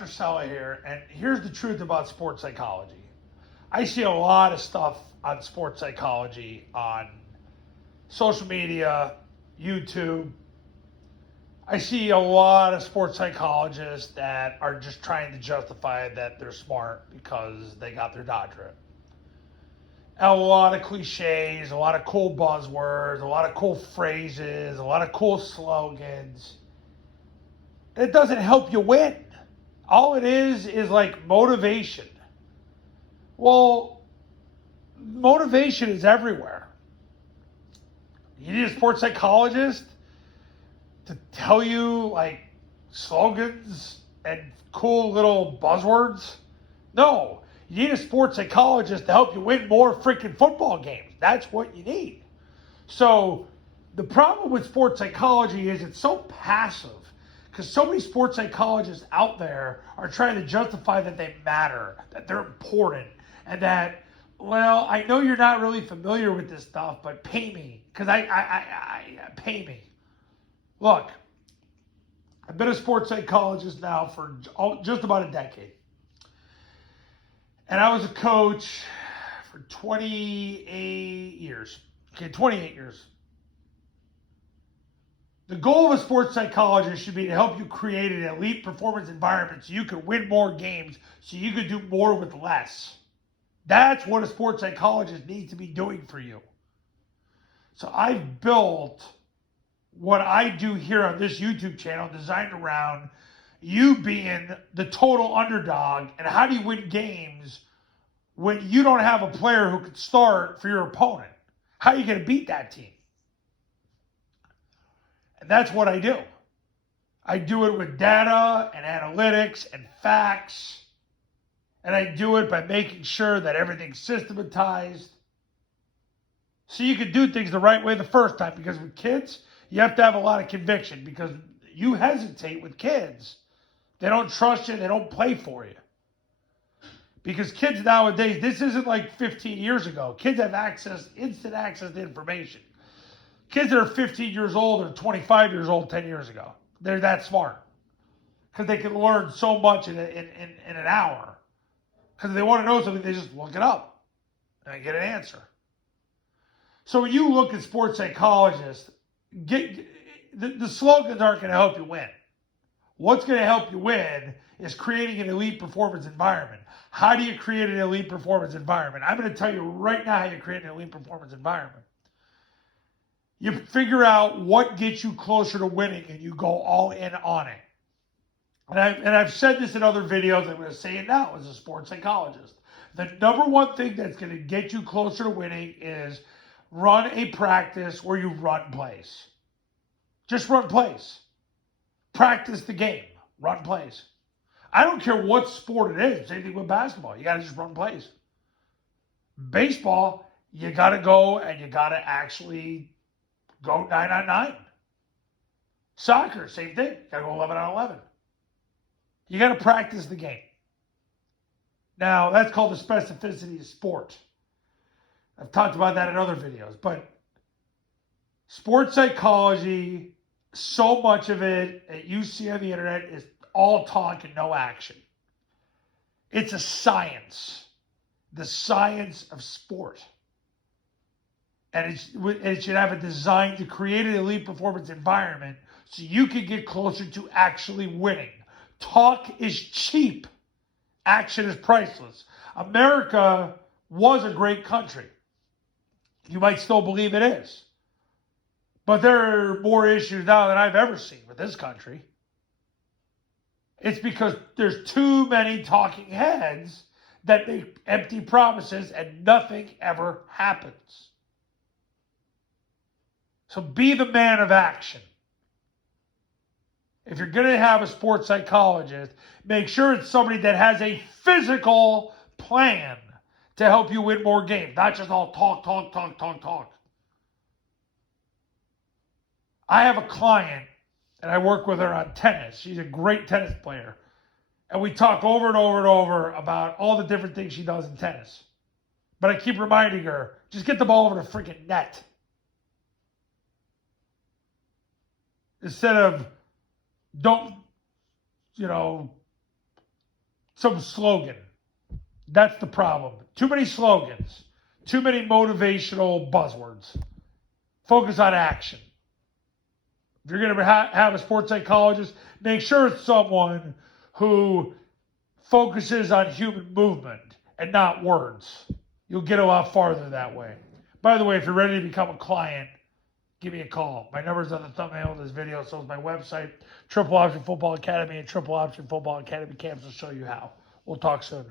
Dr. Sella here, and here's the truth about sports psychology. I see a lot of stuff on sports psychology on social media, YouTube. I see a lot of sports psychologists that are just trying to justify that they're smart because they got their doctorate. A lot of cliches, a lot of cool buzzwords, a lot of cool phrases, a lot of cool slogans. It doesn't help you win. All it is like motivation. Well, motivation is everywhere. You need a sports psychologist to tell you like slogans and cool little buzzwords? No. You need a sports psychologist to help you win more freaking football games. That's what you need. So the problem with sports psychology is it's so passive because so many sports psychologists out there are trying to justify that they matter, that they're important, and that, well, I know you're not really familiar with this stuff, but pay me because I pay me. Look, I've been a sports psychologist now for just about a decade. And I was a coach for 28 years. Okay, 28 years. The goal of a sports psychologist should be to help you create an elite performance environment so you can win more games, so you can do more with less. That's what a sports psychologist needs to be doing for you. So I've built what I do here on this YouTube channel designed around you being the total underdog and how do you win games when you don't have a player who can start for your opponent. How are you going to beat that team? And that's what I do. I do it with data and analytics and facts. And I do it by making sure that everything's systematized. So you can do things the right way the first time. Because with kids, you have to have a lot of conviction. Because you hesitate with kids. They don't trust you. They don't play for you. Because kids nowadays, this isn't like 15 years ago. Kids have instant access to information. Kids that are 15 years old or 25 years old 10 years ago, they're that smart. Because they can learn so much in an hour. Because if they want to know something, they just look it up and they get an answer. So when you look at sports psychologists, the slogans aren't going to help you win. What's going to help you win is creating an elite performance environment. How do you create an elite performance environment? I'm going to tell you right now how you create an elite performance environment. You figure out what gets you closer to winning and you go all in on it. And I've said this in other videos. I'm going to say it now as a sports psychologist. The number one thing that's going to get you closer to winning is run a practice where you run plays. Just run plays. Practice the game. Run plays. I don't care what sport it is. Same thing with basketball. You got to just run plays. Baseball, you got to go and you got to actually go 9 on 9. Soccer, same thing. You got to go 11 on 11. You got to practice the game. Now, that's called the specificity of sport. I've talked about that in other videos. But sports psychology, so much of it that you see on the internet is all talk and no action. It's a science. The science of sport. And it should have a design to create an elite performance environment so you can get closer to actually winning. Talk is cheap. Action is priceless. America was a great country. You might still believe it is. But there are more issues now than I've ever seen with this country. It's because there's too many talking heads that make empty promises and nothing ever happens. So be the man of action. If you're going to have a sports psychologist, make sure it's somebody that has a physical plan to help you win more games, not just all talk. I have a client, and I work with her on tennis. She's a great tennis player. And we talk over and over and over about all the different things she does in tennis. But I keep reminding her, just get the ball over the freaking net. Instead of, don't, some slogan. That's the problem. Too many slogans. Too many motivational buzzwords. Focus on action. If you're going to have a sports psychologist, make sure it's someone who focuses on human movement and not words. You'll get a lot farther that way. By the way, if you're ready to become a client, give me a call. My number's on the thumbnail of this video, so is my website, Triple Option Football Academy, and Triple Option Football Academy camps will show you how. We'll talk soon.